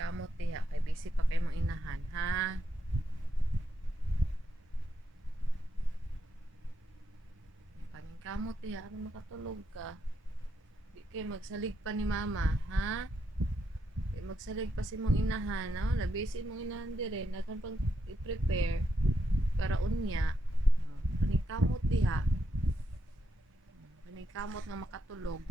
kamot diha kay busy pa kay mong inahan, ha? Paning kamot diha ano makatulog ka? Di kay magsalig pa ni mama, ha? Di magsalig pa si mong inahan, no? Na busy mong inahan dire, nagkan pang i-prepare para unya. Paning kamot diha. Paning kamot nga makatulog.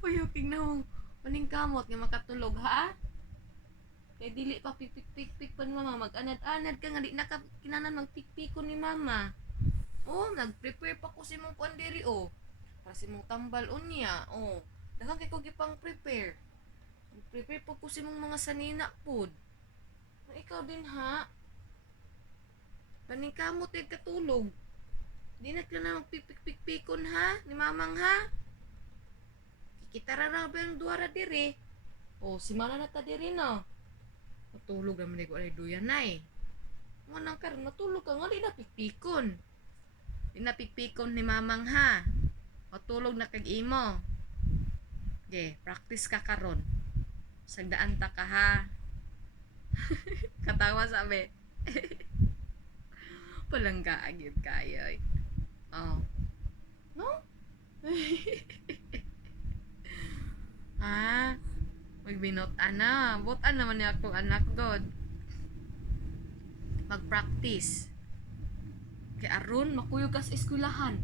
Puyo tingnan mo. Paning kamot nga makatulog, ha? Kay dili pa pik-pik-pik pa ni mama. Mag-anad-anad ka nga. Di na ka kinanan magpikpikon ni mama. Oh, nag-prepare pa ko si mong pandiri, oh. Para si mong tambal unya, oh. Daghang kay ko gipang prepare. Prepare pa ko si mong mga sanina pod. Ikaw din, ha? Paning kamot ay katulog. Di na ka na magpipik-pikon, ha? Ni mamang, ha? Kita ra ba yung duwara diri? Oh, si mana na ta diri, no? Matulog naman ko ay duyan na eh. Nga nang karon matulog ka nga di na pikpikon. Di na pikpikon ni mamang, ha. Matulog na kag imo. Okay, practice ka karon. Sagdaan ta ka, ha. Katawa sabi. Palangga agad kayo. Oh. No? Ha? Magbinot ana. Butan naman niya akong anak god. Mag-practice. Kay aron makuyog ka sa eskwelahan.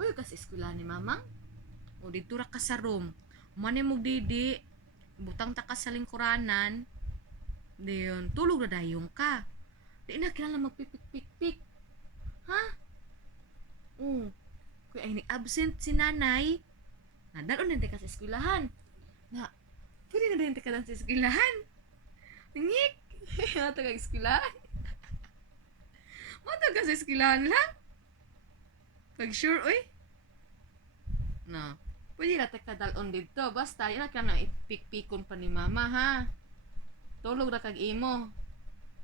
Kuyog ka sa eskwelahan ni mamang. O dito ra ka sa room. Mane mo didi. Butang ta ka sa lingkuranan. Diyon, tulog na dayong ka. Di na kinala magpipik-pik-pik. Ha? Kaya ay absent si nanay. Nadalon din ka sa eskwelahan. Na, pwede na din ka sa eskwelahan. Ngik! Mata ka eskwelahan. Mata ka sa eskwelahan lang. Kag sure, oy. Na, pwede na ka dalon dito. Basta, yun ka na ipikpikon pa ni mama, ha? Tulog na kag imo.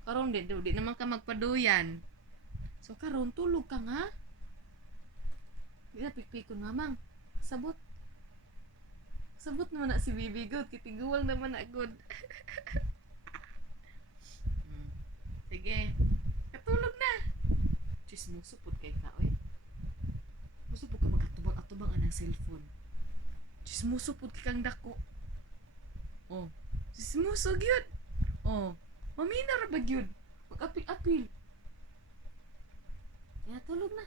Karon di naman ka magpaduyan. So, karon tulog ka nga. Di na pikpikon, mamang. Sabot. Sabot naman na si Bibi good. Kitiguwal naman na good. Sige. Katulog na. Chismoso po kay ka, oy. Gusto po ka magkatubang-atubang anang cellphone. Chismoso po kang dako. Oh. Chismoso gyud. Oh. Mamina ra ba gyud? Mag-apil-apil. Kaya tulog na.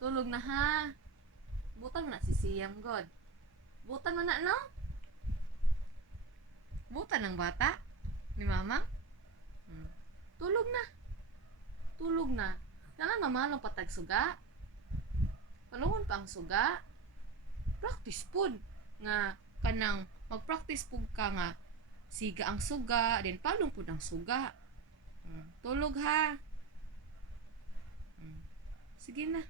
Tulog na, ha. Butan na si Siyam god. Butan mo na, no? Butan ng bata? Ni mama? Tulog na. Tulog na. Kailan mamalong patag suga? Palungon pa ang suga? Practice pod. Nga, kanang mag-practice pod ka nga. Siga ang suga, then palong pod ang suga. Tulog, ha? Sige na.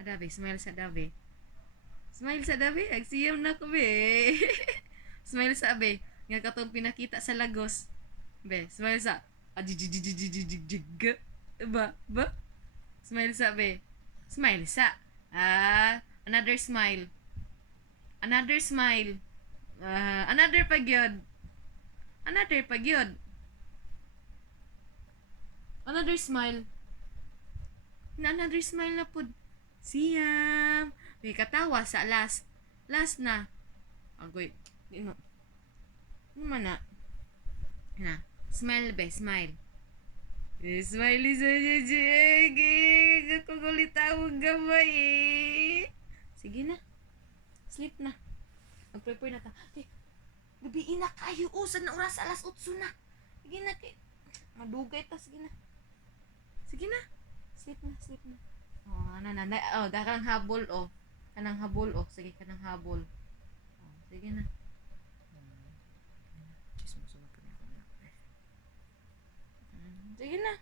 Adabe, smile sa dabe. Smile sa dabe, agsiyam na ko be. Smile sa abe, nga katong pinakita sa Lagos. Be, smile sa ajijijijijijijig. Ba? Smile sa be. Smile sa. Another smile. Another smile. Another pagyod. Another pagyod. Another smile. Another smile na pod. Siyam. May katawa sa last. Last na. Agoy. Ano man na? Na. Smile be, smile. Smile sa jijig. Kugulitawag gamay. Sige na. Sleep na. Mag-prepare na ta. Gabi na kayo. Saan na oras? Alas 8 na. Sige na. Madugay ta. Sige na. Sige na. Sleep na, sleep na. Kanang habol, oh. Kanang habol, oh. Sige, kanang habol. Sige na. Sige na.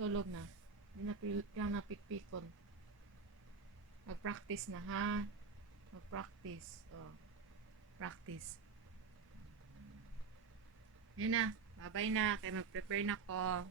Tulog na. Hindi na pikpikon. Mag-practice na, ha? Mag-practice. Oh. Practice. Yan na. Bye-bye na. Kaya mag-prepare na ko.